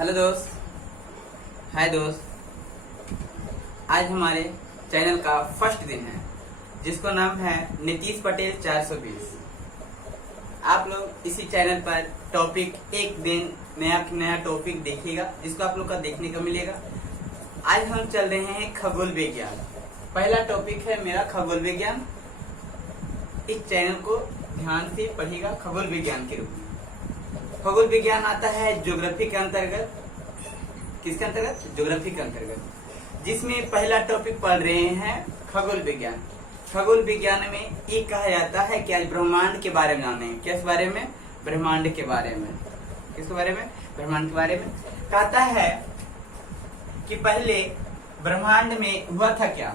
Hello दोस्त, हाय दोस्त। आज हमारे चैनल का फर्स्ट दिन है जिसको नाम है नीतीश पटेल 420। आप लोग इसी चैनल पर टॉपिक एक दिन नया टॉपिक देखिएगा जिसको आप लोग का देखने को मिलेगा। आज हम चल रहे हैं खगोल विज्ञान। पहला टॉपिक है मेरा खगोल विज्ञान। इस चैनल को ध्यान से पढ़िएगा खगोल विज्ञान के रूप में। खगोल विज्ञान आता है ज्योग्राफी के अंतर्गत। किसके अंतर्गत? ज्योग्राफी के अंतर्गत, जिसमें पहला टॉपिक पढ़ रहे हैं खगोल विज्ञान। खगोल विज्ञान में ये कहा जाता है कि आज ब्रह्मांड के बारे में जानेंगे। किस बारे में? ब्रह्मांड के बारे में। किसके बारे में? ब्रह्मांड के बारे में। कहता है कि पहले ब्रह्मांड में हुआ था क्या।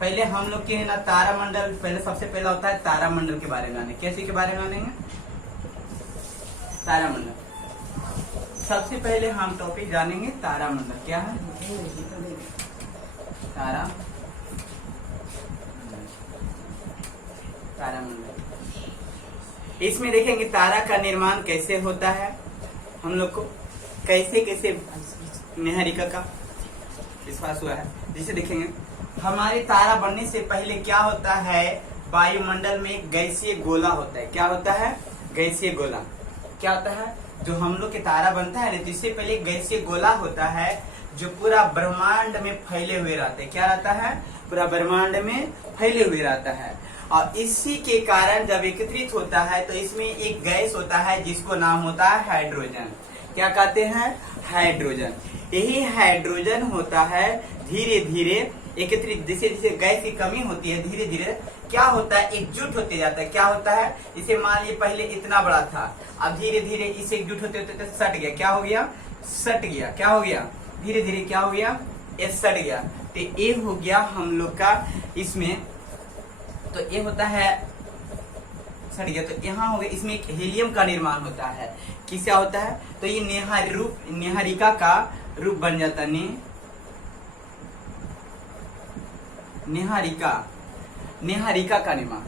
पहले हम लोग के ना तारामंडल, पहले सबसे पहला होता है तारामंडल के बारे में जानेंगे। कैसे के बारे में जानेंगे? तारामंडल। सबसे पहले हम टॉपिक जानेंगे तारामंडल। क्या है? तारामंडल। इसमें देखेंगे तारा का निर्माण कैसे होता है, हम लोग को कैसे कैसे निहारिका का विश्वास हुआ है। जिसे देखेंगे हमारे तारा बनने से पहले क्या होता है, वायुमंडल में गैसीय गोला होता है। क्या होता है? गैसीय गोला। क्या होता है? जो हम लोग के तारा बनता है ना, तो इससे पहले गैसीय गोला होता है जो पूरा ब्रह्मांड में फैले हुए रहते हैं। क्या रहता है? पूरा ब्रह्मांड में फैले हुए रहता है। और इसी के कारण जब एकत्रित होता है तो इसमें एक गैस होता है जिसको नाम होता है हाइड्रोजन। क्या कहते हैं? हाइड्रोजन। यही हाइड्रोजन होता है धीरे धीरे एकत्रित, जैसे जैसे गैस की कमी होती है धीरे धीरे क्या होता है, एकजुट होते जाता है। क्या होता है? इसे मान लिया पहले इतना बड़ा था, अब धीरे धीरे इसे एकजुट होते होते सट गया। क्या हो गया? सट गया। क्या हो गया? धीरे धीरे क्या हो गया? ये सट गया। तो ये हो गया हम लोग का इसमें, तो ये होता है सट गया। तो यहाँ हो गया, इसमें एक हीलियम का निर्माण होता है। किसका होता है? तो ये निहारिका का रूप बन जाता है। निहारिका का निर्माण।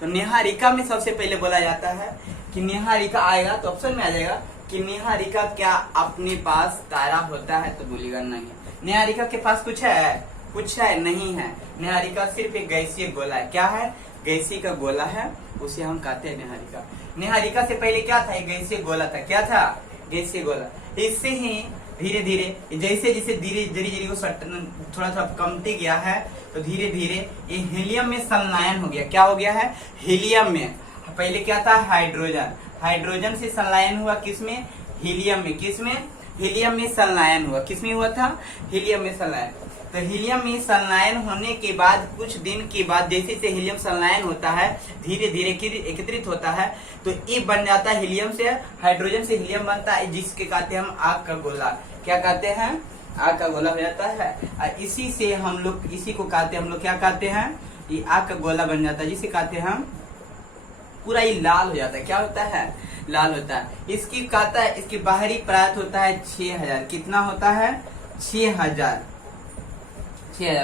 तो निहारिका में सबसे पहले बोला जाता है कि निहारिका आएगा तो ऑप्शन में आ जाएगा कि निहारिका क्या अपने पास तारा होता है, तो बोलेगा नहीं। निहारिका के पास कुछ है? कुछ है? नहीं है। निहारिका सिर्फ एक गैसीय गोला है। क्या है? गैसीय का गोला है, उसे हम कहते हैं निहारिका। निहारिका से पहले क्या था? एक गैसीय गोला था। क्या था? गैसीय गोला। इससे ही धीरे धीरे जैसे जैसे धीरे धीरे वो थोड़ा थोड़ा कमते गया है, तो धीरे धीरे ये हीलियम में संलयन हो गया। क्या हो गया है? हीलियम में। पहले क्या था? हाइड्रोजन। हाइड्रोजन से संलयन हुआ किसमें? हीलियम में। किसमें? हीलियम में संलयन हुआ। किसमें हुआ था? हीलियम में संलयन। तो हीलियम में संलयन होने के बाद कुछ दिन के बाद जैसे जैसे हीलियम संलयन होता है धीरे धीरे एकत्रित होता है, तो ये बन जाता है हीलियम से, हाइड्रोजन से हीलियम बनता है, जिसके कहते हैं हम आग का गोला। क्या कहते हैं? आग का गोला हो जाता है। और इसी से हम लोग, इसी को कहते हैं हम लोग, क्या कहते हैं? ये आग का गोला बन जाता है, जिसे कहते हैं हम पूरा ये लाल हो जाता है। क्या होता है? लाल होता है। इसकी कहता है इसकी बाहरी परात होता है 6000। कितना होता है? 6000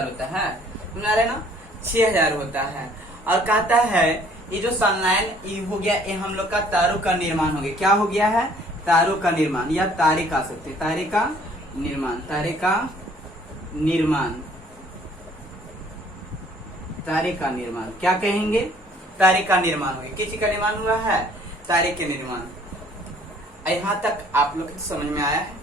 होता है। समझ आ रहे ना? 6000 होता है। और कहता है ये जो संलयन ये हो गया, ये हम लोग का तारों का निर्माण हो गया। क्या हो गया है? तारों का निर्माण, या तारे कह सकते हैं। तारे का निर्माण। तारे का निर्माण। तारे का निर्माण क्या कहेंगे? तारे का निर्माण हो गया। किसी का निर्माण हुआ है? तारे के निर्माण। यहाँ तक आप लोग समझ में आया है?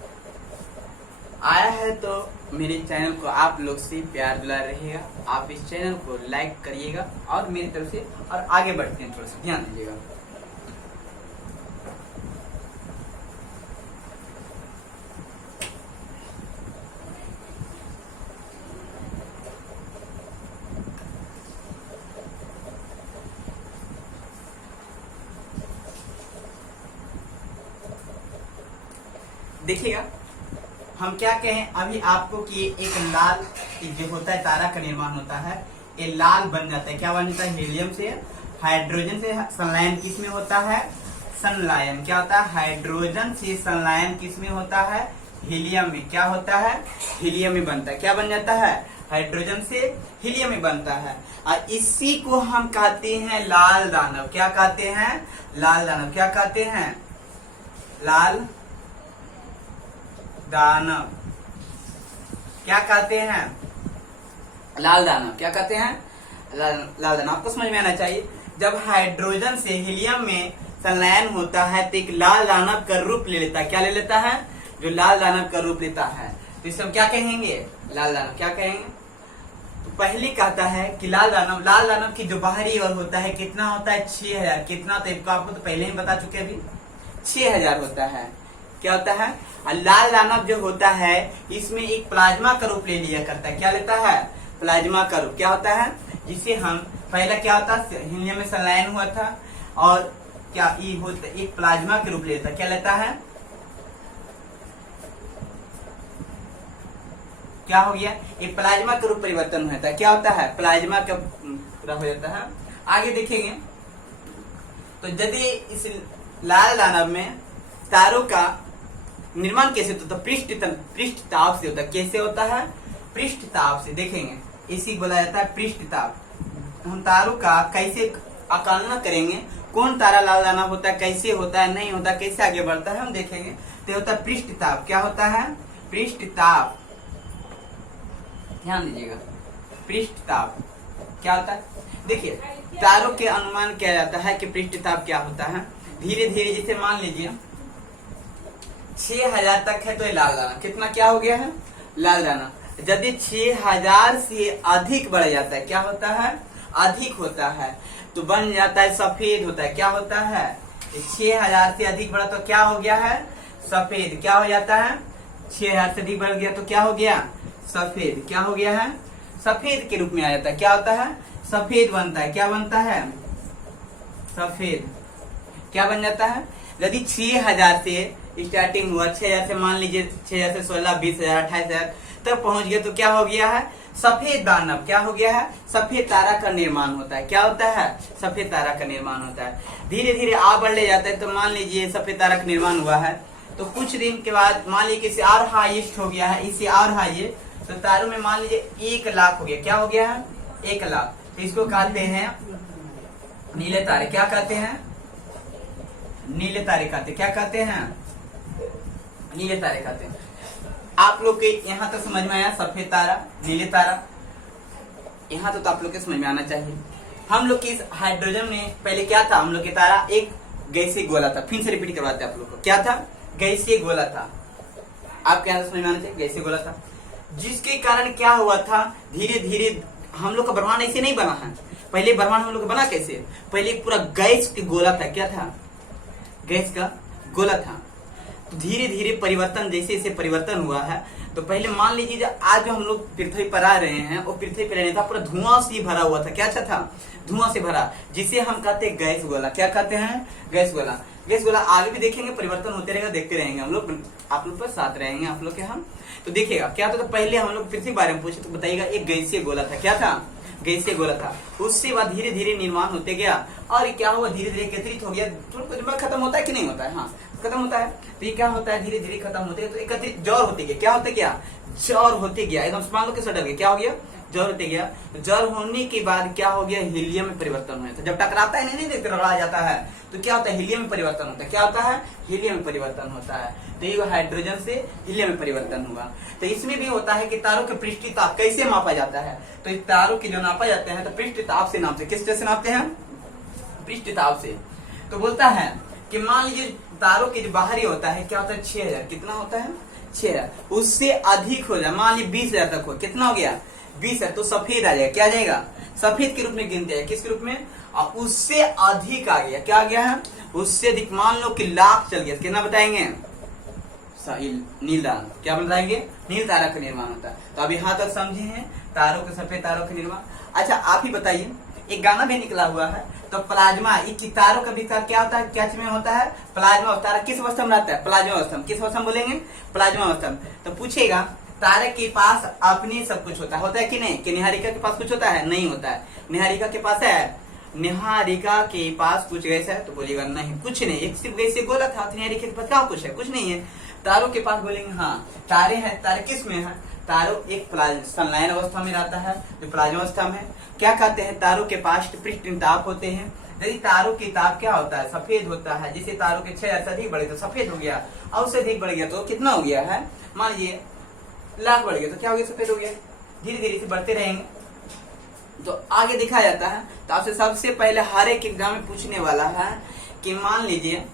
आया है तो मेरे चैनल को आप लोग से प्यार दुलार रहेगा। आप इस चैनल को लाइक करिएगा और मेरी तरफ से और आगे बढ़ते हैं, थोड़ा सा ध्यान दीजिएगा। देखिएगा हम क्या कहें अभी आपको कि एक लाल जो होता है तारा का निर्माण होता है, ये लाल बन जाता है। क्या बन जाता है? हीलियम से, हाइड्रोजन से संलयन किस में होता है? संलयन। क्या होता है? हाइड्रोजन से संलयन किस में होता है? हीलियम में। क्या होता है? हीलियम में बनता है। क्या बन जाता है? हाइड्रोजन से हीलियम में बनता है। और इसी को हम कहते हैं लाल दानव। क्या कहते हैं? लाल दानव। क्या कहते हैं? लाल दानव क्या कहते हैं? लाल दानव। क्या कहते हैं? लाल दानव। आपको समझ में आना चाहिए, जब हाइड्रोजन से हीलियम में संलयन होता है तो एक लाल दानव का रूप ले लेता है। क्या ले लेता है? जो लाल दानव का रूप लेता है, तो इसे हम क्या कहेंगे? लाल दानव। क्या कहेंगे? तो पहले कहता है कि लाल दानव की जो बाहरी ओर होता है कितना होता है? 6000। कितना? तो आपको तो पहले ही बता चुके, अभी 6000 होता है। क्या होता है? और लाल दानव जो होता है इसमें एक प्लाज्मा का रूप ले लिया करता है। क्या लेता है? प्लाज्मा का रूप। क्या होता है? जिसे हम पहला क्या होता है? हीलियम में संलयन हुआ था और क्या ये होता, एक प्लाज्मा के रूप लेता है। क्या लेता है? क्या हो गया? एक प्लाज्मा का रूप परिवर्तन होता है। क्या होता है? प्लाज्मा का पूरा हो जाता है। आगे देखेंगे तो यदि इस लाल दानव में तारों का निर्माण कैसे होता है? पृष्ठ ताप से होता है। कैसे होता है? पृष्ठ ताप से। देखेंगे, इसी बोला जाता है पृष्ठ ताप। हम तारों का कैसे आकलन करेंगे, कौन तारा लाल दानव होता है, कैसे होता है, नहीं होता, कैसे आगे बढ़ता है, हम देखेंगे। तो होता है पृष्ठ ताप। क्या होता है? पृष्ठ ताप। ध्यान दीजिएगा, पृष्ठ ताप क्या होता है? देखिए, तारों के अनुमान किया जाता है कि पृष्ठ ताप क्या होता है। धीरे धीरे, जैसे मान लीजिए 6000 तक है तो ये लाल दाना कितना क्या हो गया है? लाल दाना। यदि 6000 से अधिक बढ़ जाता है, क्या होता है? अधिक होता है, तो बन जाता है सफेद होता है। क्या होता है? 6000 से अधिक बढ़ा तो क्या हो गया है? सफेद। क्या हो जाता है? 6000 से अधिक बढ़ गया तो क्या हो गया? सफेद। क्या हो गया है? सफेद के रूप में आ जाता है। क्या होता है? सफेद बनता है। क्या बनता है? सफेद। क्या बन जाता है? यदि 6000 से स्टार्टिंग हुआ, 6000 से मान लीजिए 6000 से 16, 20,000, 28,000 तक पहुंच गया तो क्या हो गया है? सफेद दानव। क्या हो गया है? सफेद तारा का निर्माण होता है। क्या होता है? सफेद तारा का निर्माण होता है। धीरे धीरे बढ़ ले जाता है, तो मान लीजिए सफेद तारा का निर्माण हुआ है, तो कुछ दिन के बाद मान लीजिए किसी और हाईएस्ट हो गया है, इससे और हाईएस्ट, तो तारों में मान लीजिए 1,00,000 हो गया। क्या हो गया है? 1,00,000। तो इसको कहते हैं नीले तारे। क्या कहते हैं? नीले तारे कहते। क्या कहते हैं? नीले तारे कहते हैं। आप लोग के यहाँ तक समझ में आया? सफेद तारा, नीले तारा, यहाँ तो आप लोग के समझ में आना चाहिए। हम लोग के इस हाइड्रोजन में पहले क्या था? हम लोग के तारा एक गैसीय गोला था। फिर से रिपीट करवाते हैं आप लोग को। क्या था? गैसीय गोला था। आपके यहाँ समझ में आना चाहिए, गैसीय गोला था, जिसके कारण क्या हुआ था? धीरे धीरे हम लोग का ब्रह्मांड ऐसे नहीं बना है। पहले ब्रह्मांड हम लोग का बना कैसे? पहले पूरा गैस का गोला था। क्या था? गैस का गोला था। तो धीरे धीरे परिवर्तन, जैसे जैसे परिवर्तन हुआ है, तो पहले मान लीजिए आज जो हम लोग पृथ्वी पर आ रहे हैं वो पृथ्वी पर नहीं था, पूरा धुआं से भरा हुआ था। क्या था? धुआं से भरा, जिसे हम कहते हैं गैस गोला। क्या कहते हैं? गैस गोला। गैस गोला आगे भी देखेंगे, परिवर्तन होते रहेगा, देखते रहेंगे हम लोग, आप लोग पर साथ रहेंगे आप लोग के हम। तो देखिएगा क्या था? तो पहले हम लोग पृथ्वी के बारे में पूछे तो बताइएगा एक गैसीय गोला था। क्या था? गैसीय गोला था। उससे बाद धीरे धीरे निर्माण होते गया और ये क्या हुआ? धीरे धीरे एकत्रित हो गया। तो खत्म होता है कि नहीं होता है? हाँ, खत्म होता है। तो ये क्या होता है? धीरे धीरे खत्म होते हैं तो एकत्रित जड़ होते गया। क्या होते गया? जड़ होते गया। एकदम मान लो कैसे डर गया। क्या हो गया? जड़ होते गया। जड़ होने के बाद क्या हो गया? हीलियम में परिवर्तन हुआ था। जब टकराता है, नहीं देखते, रगड़ा जाता है, तो क्या होता है? हीलियम में परिवर्तन होता है। क्या होता है? हीलियम में परिवर्तन होता है। तो ये हाइड्रोजन से हीलियम में परिवर्तन हुआ। तो इसमें भी होता है कि तारों के पृष्ठ ताप कैसे मापा जाता है? तो इस तारों की जो नापा जाते हैं तो पृष्ठ ताप से नापते हैं। किस तरह से नापते हैं? पृष्ठ ताप से। तो बोलता है कि मान लीजिए तारों के जो बाहरी होता है क्या होता है? 6000। कितना होता है? 6000। उससे अधिक हो जाए, मान लीजिए 20,000 तक हो, कितना हो गया? 20,000। तो सफेद आ जाएगा। क्या आ जाएगा? सफेद के रूप में गिनते हैं। किस रूप में? और उससे अधिक आ गया। क्या आ गया है? उससे अधिक, मान लो कि 1,00,000 चल गया, कितना बताएंगे? नील दान। क्या बताएंगे? नील तारा का निर्माण होता है। तो अब यहाँ तक समझे हैं तारों के, सफेद तारों का निर्माण। अच्छा, आप ही बताइए, एक गाना भी निकला हुआ है, तो प्लाज्मा, ये तारों का विकास क्या होता है? क्या में होता है? प्लाज्मा। तारा किस अवस्था में रहता है? प्लाज्मा अवस्था में। किस अवस्था में बोलेंगे? प्लाज्मा अवस्था में। तो पूछेगा तारे के पास अपनी सब कुछ होता है कि नहीं? कि निहारिका के पास कुछ होता है? नहीं होता है। निहारिका के पास है? निहारिका के पास कुछ गैस है? तो बोलेगा नहीं, कुछ नहीं, एक सिर्फ गैस गोला था। निहारिका के पास क्या कुछ है? कुछ नहीं है। तारों के पास बोलेंगे हाँ तारे हैं। तारे किस में है? तारों एक संलयन अवस्था में रहता है, जो प्लाज्मा अवस्था में। क्या कहते हैं? तारों के पास पृष्ठ ताप होते हैं। यदि तारों की ताप क्या होता है? सफेद होता है। जिसे तारों के 6000 से अधिक बढ़े तो सफेद हो गया, और उससे अधिक बढ़ गया तो कितना हो गया है? मान लीजिए लाख बढ़ गया तो क्या हो गया, सफेद हो गया। धीरे धीरे से बढ़ते रहेंगे तो आगे दिखाया जाता है। तो आपसे सबसे पहले हर एक एग्जाम में पूछने वाला है कि मान लीजिए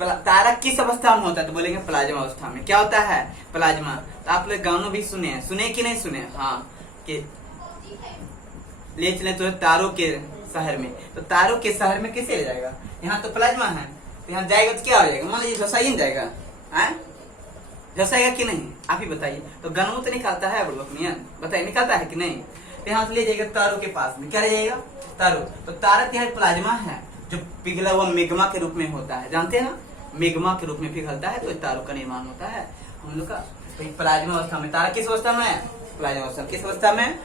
तारा किस अवस्था में होता है, तो बोलेंगे प्लाज्मा अवस्था में। क्या होता है, प्लाज्मा। तो आप लोग गानों भी सुने कि नहीं सुने, हाँ, कि ले चले तो तारों के शहर में, तो तारों के शहर में कैसे ले जाएगा, यहाँ तो प्लाज्मा है, तो यहाँ जाएगा तो क्या हो जाएगा, मान लीजिए झसाई नहीं जाएगा, झसाएगा कि नहीं, आप ही बताइए। तो गनों तो निकालता है बताइए, निकालता है कि नहीं। तो यहाँ से ले जाएगा तारों के पास में, क्या ले जाएगा, तारों। तो तारा यहाँ प्लाज्मा है जो पिघला हुआ मेग्मा के रूप में होता है, जानते हैं ना, मेग्मा के रूप में पिघलता है तो तारों का निर्माण होता है हम लोग का। तो प्लाज्मा अवस्था में तारा किस अवस्था में है, प्लाज्मा अवस्था, किस अवस्था में।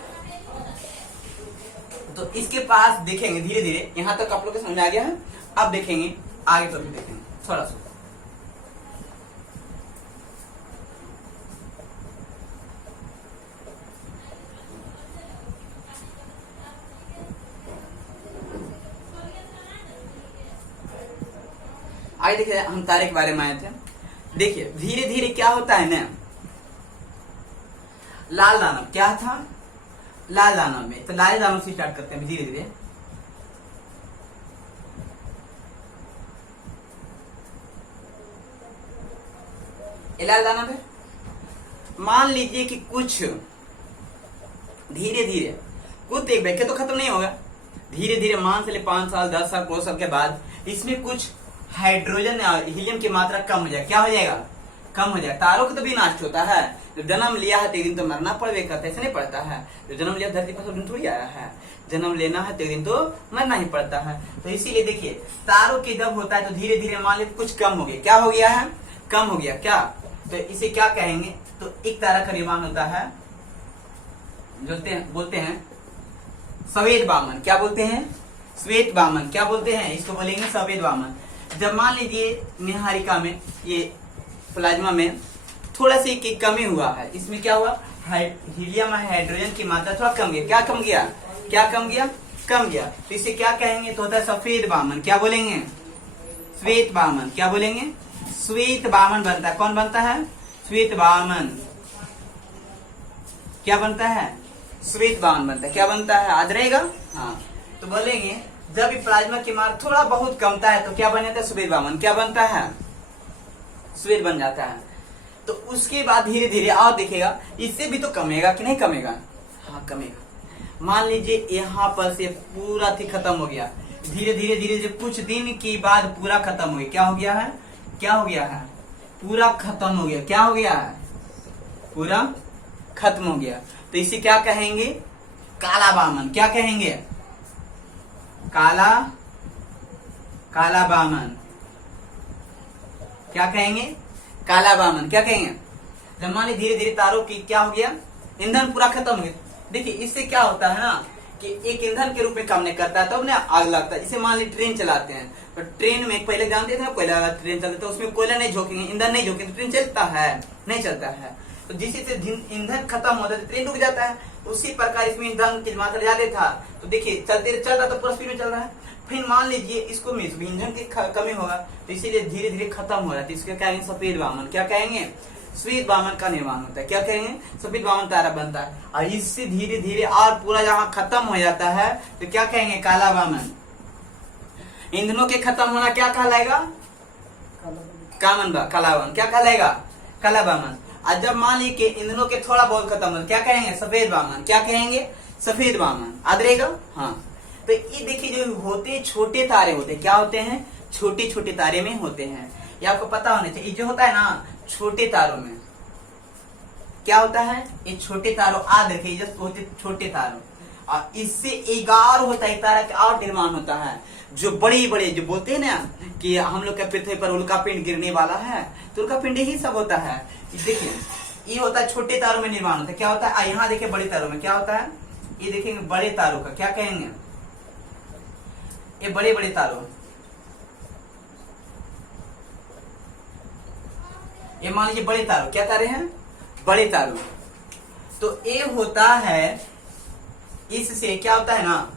तो इसके पास देखेंगे धीरे धीरे, यहाँ तक आप लोग को समझ आ गया है। अब देखेंगे आगे तो भी देखेंगे थोड़ा सा। आगे देखिए, हम तारे के बारे में आए थे। देखिए धीरे धीरे क्या होता है ना, लाल दानव क्या था, लाल दानव में, तो लाल दानव से स्टार्ट करते हैं धीरे धीरे। लाल दानव है, मान लीजिए कि कुछ धीरे धीरे कुछ एक व्याख्या तो खत्म नहीं होगा, धीरे धीरे मान से 5 साल 10 साल करोड़ साल के बाद इसमें कुछ हाइड्रोजन या हीलियम की मात्रा कम हो जाए, क्या हो जाएगा, कम हो जाए। तारों को तो भी नाश होता है, जो जन्म लिया है तो एक दिन तो मरना पड़ेगा, ऐसे नहीं पड़ता है। जो जन्म लिया धरती पर दिन थोड़ी आया है, जन्म लेना है तो एक दिन तो मरना ही पड़ता है। तो इसीलिए देखिए तारों के जब होता है तो धीरे धीरे मान लीजिए कुछ कम हो गया, क्या हो गया है, कम हो गया, क्या, तो इसे क्या कहेंगे, तो एक तारा का निर्माण होता है, बोलते हैं सफेद वामन। क्या बोलते हैं, श्वेत वामन। क्या बोलते हैं, इसको बोलेंगे सफेद वामन। जब मान लीजिए निहारिका में, ये प्लाज्मा में थोड़ा सी की कमी हुआ है, इसमें क्या हुआ, हीलियम हाइड्रोजन की मात्रा थोड़ा कम गया, क्या कम गया, क्या कम गया, कम गया। तो इसे क्या कहेंगे, तो होता है सफेद वामन। क्या बोलेंगे, श्वेत वामन। क्या बोलेंगे, श्वेत वामन बनता है। कौन बनता है, श्वेत वामन। क्या बनता है, श्वेत वामन बनता है। क्या बनता है, याद रहेगा, हाँ। तो बोलेंगे जब प्लाज्मा की मात्रा थोड़ा बहुत कमता है तो क्या बन जाता है, श्वेत वामन। क्या बनता है, श्वेत बन जाता है। तो उसके बाद धीरे धीरे और देखेगा इससे भी तो कमेगा कि नहीं कमेगा, हाँ कमेगा। मान लीजिए यहाँ पर से पूरा थी खत्म हो गया, धीरे धीरे धीरे धीरे कुछ दिन के बाद पूरा खत्म हो गया। क्या हो गया है, क्या हो गया है, पूरा खत्म हो गया। क्या हो गया है, पूरा खत्म हो गया। तो इसे क्या कहेंगे, काला वामन। क्या कहेंगे, काला वामन। क्या कहेंगे, काला वामन। क्या कहेंगे, जब मान लीजिए धीरे धीरे तारों की क्या हो गया, ईंधन पूरा खत्म हो गया। देखिए इससे क्या होता है ना कि एक ईंधन के रूप में काम नहीं करता है, तब ना आग लगता है। जैसे मान लीजिए ट्रेन चलाते हैं, तो ट्रेन में पहले जानते थे कोयला वाला ट्रेन चलता है, उसमें कोयला नहीं झोंकेंगे, ईंधन नहीं झोंकेंगे, ट्रेन चलता है, नहीं चलता है। तो जिससे ईंधन खत्म होता है तो ट्रेन रुक जाता है। उसी प्रकार इसमें ईंधन की मात्रा ज्यादा था, तो देखिए चल रहा तो पूरा स्पीड में चल रहा है। फिर मान लीजिए इसको में ईंधन की कमी होगा तो इसीलिए धीरे धीरे खत्म हो रहा है, तो इसको कहेंगे सफेद वामन। क्या कहेंगे, श्वेत वामन का निर्माण होता है। क्या कहेंगे, सफेद वामन तारा बनता है। और इससे धीरे धीरे और पूरा जहाँ खत्म हो जाता है तो क्या कहेंगे, काला वामन। ईंधनों के खत्म होना क्या कहलाएगा, काला वामन। क्या कहलाएगा, काला वामन। और जब मान लीजिए ईंधनों के थोड़ा बहुत खत्म हो क्या कहेंगे, सफेद वामन। क्या कहेंगे, सफेद वामन। याद रहेगा, हाँ। तो ये देखिए जो होते छोटे तारे होते, क्या होते हैं, छोटे छोटे तारे में होते हैं। ये आपको पता होना चाहिए। जो होता है ना छोटे तारों में क्या होता है, ये छोटे तारों याद रखिए, जब होते छोटे तारों, और इससे 11 होता है तारा का और निर्माण होता है। जो बड़े बड़े जो बोलते हैं ना कि हम लोग के पृथ्वी पर उल्कापिंड गिरने वाला है, तो उल्कापिंड ही सब होता है। देखिए ये होता है छोटे तारों में निर्माण होता है। क्या होता है, यहाँ देखिए बड़े तारों में क्या होता है, ये देखेंगे बड़े तारों का क्या कहेंगे, ये बड़े बड़े तारों, ये मान लीजिए बड़े तारों, क्या तारे हैं, बड़े तारों। तो ये होता है, इससे क्या होता है ना,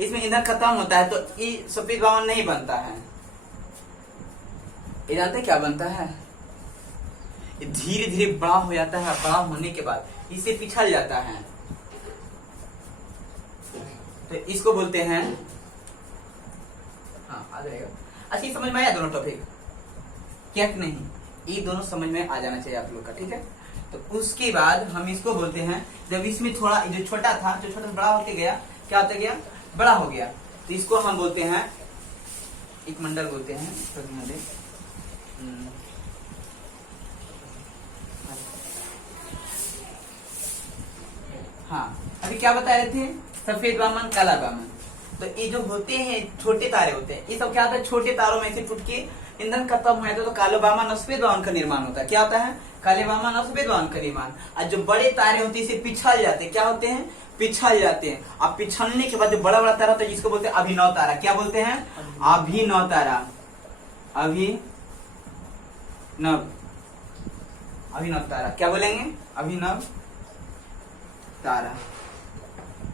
इसमें ईंधन खत्म होता है तो ये सफेद वामन नहीं बनता है। ये जानते क्या बनता है, धीरे धीरे बड़ा हो जाता है, बड़ा होने के बाद इससे पिछड़ जाता है, तो इसको बोलते हैं, हाँ आ जाएगा। अच्छा समझ में आया दोनों टॉपिक क्या कि नहीं? ये दोनों समझ में आ जाना चाहिए आप लोग का, ठीक है। तो उसके बाद हम इसको बोलते हैं, जब इसमें थोड़ा जो छोटा था, जो छोटा बड़ा होके गया, क्या होता गया? बड़ा हो गया, तो इसको हम बोलते हैं एक मंडल बोलते हैं। हाँ अभी क्या बता रहे थे? सफेद वामन, काला वामन। तो ये जो होते हैं छोटे तारे होते हैं, ये सब क्या होता है? छोटे तारों में से टूट के ईंधन खत्म हो जाता है, तो काले वामन और सफेद वामन का निर्माण होता है। क्या होता है? काले वामन और सफेद वामन का निर्माण। और जो बड़े तारे होते हैं इसे पिछड़ जाते हैं। क्या होते हैं? पिछड़ जाते हैं। अब पिछड़ने के बाद जो बड़ा बड़ा तारा होता है जिसको बोलते हैं अभिनव तारा। क्या बोलते हैं? अभिनव तारा। अभिनव तारा क्या बोलेंगे? अभिनव तारा।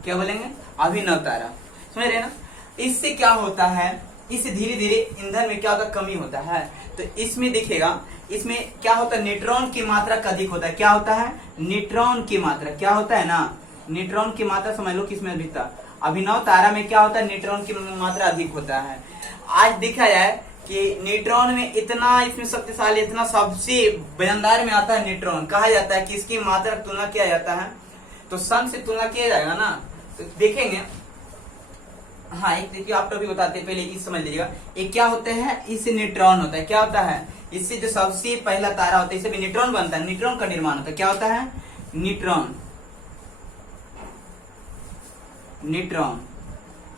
क्या बोलेंगे? अभिनव तारा। समझ रहे ना? इससे क्या होता है? इससे धीरे धीरे ईंधन में क्या होता है? कमी होता है। तो इसमें देखिएगा, इसमें क्या होता है? न्यूट्रॉन की मात्रा अधिक होता है। क्या होता है? न्यूट्रॉन की मात्रा। क्या होता है ना? न्यूट्रॉन की मात्रा समझ लो किसमें अधिक था? अभिनव तारा में क्या होता है? न्यूट्रॉन की मात्रा अधिक होता है। आज देखा जाए कि न्यूट्रॉन में इतना, इसमें शक्तिशाली, इतना सबसे वजनदार में आता है न्यूट्रॉन। कहा जाता है कि इसकी मात्रा तुलना किया जाता है, तो सन से तुलना किया जाएगा ना, तो देखेंगे। हाँ एक देखिए आप भी बताते हैं, पहले इस समझ लीजिएगा। एक क्या होता है? इससे न्यूट्रॉन होता है। क्या होता है? इससे जो सबसे पहला तारा होता है इससे भी न्यूट्रॉन बनता है, न्यूट्रॉन का निर्माण होता है। क्या होता है? न्यूट्रॉन। न्यूट्रॉन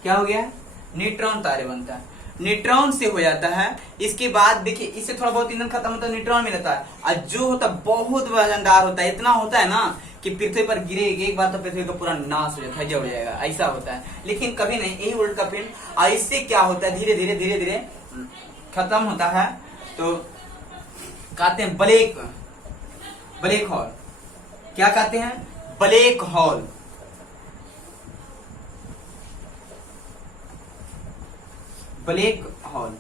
क्या हो गया? न्यूट्रॉन तारे बनता है, न्यूट्रॉन से हो जाता है। इसके बाद देखिए इससे थोड़ा बहुत ईंधन खत्म होता है, न्यूट्रॉन मिलता है। और जो होता है बहुत वजनदार होता है, इतना होता है ना कि पृथ्वी पर गिरेगी एक बार तो पृथ्वी का पूरा नाश हो जाता है, जड़ जाएगा, ऐसा होता है। लेकिन कभी नहीं, यही उल्ट का पिंड। और इससे क्या होता है? धीरे धीरे धीरे धीरे खत्म होता है, तो कहते हैं ब्लैक होल। क्या कहते हैं? Black hole. ब्लैक होल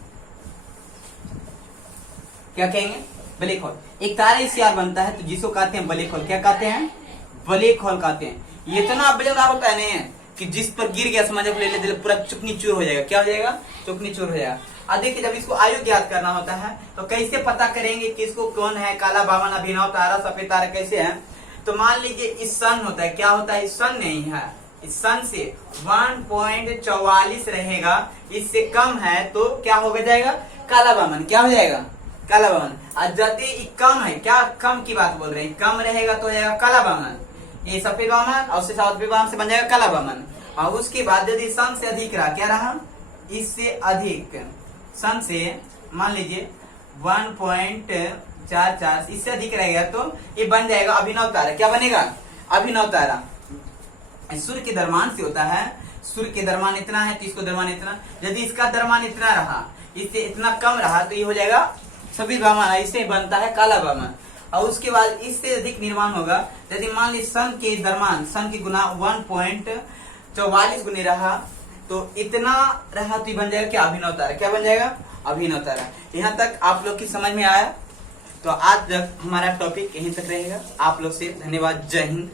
क्या कहेंगे? Black hole. एक तारा इससे यार बनता है, तो जिसको कहते हैं ब्लैक होल। क्या कहते हैं? ब्लैक होल कहते हैं। ये इतना वजनदार होता है नहीं कि जिस पर गिर गया समझ ले पूरा चुकनी चूर हो जाएगा। क्या हो जाएगा? चुकनी चूर हो जाएगा। अब देखिए जब इसको आयु ज्ञात करना होता है तो कैसे पता करेंगे कि इसको कौन है? काला वामन, अभिनव तारा, सफेद तारा कैसे है? तो मान लीजिए इस सन होता है। क्या होता है? इस सन नहीं है, इस सन से 1.44 रहेगा, इससे कम है तो क्या हो जाएगा? काला वामन। क्या हो जाएगा? काला वामन। और यदि कम है, क्या कम की बात बोल रहे हैं? कम रहेगा तो हो जाएगा काला वामन। ये सफेद वामन और सफेद वामन से बन जाएगा काला वामन। और उसके बाद यदि सन से अधिक रहा, क्या रहा? इससे अधिक, सन से मान लीजिए 1.44 इससे अधिक रहेगा तो ये बन जाएगा अभिनव तारा। क्या बनेगा? अभिनव तारा। सूर्य के द्रव्यमान से होता है। सूर्य के द्रव्यमान इतना है तो इसको द्रव्यमान इतना, यदि इसका द्रव्यमान इतना रहा, इससे इतना कम रहा, तो ये हो जाएगा सफेद वामन। इससे बनता है काला वामन। और उसके बाद इससे अधिक निर्माण होगा। यदि मान लीजिए सन के द्रव्यमान, सन की गुना 1.44 गुने रहा, तो इतना रहा तो बन जाएगा क्या? अभिनव तारा। क्या बन जाएगा? अभिनव तारा। यहाँ तक आप लोग की समझ में आया? तो आज तक हमारा टॉपिक यहीं तक रहेगा। आप लोग से धन्यवाद। जय हिंद।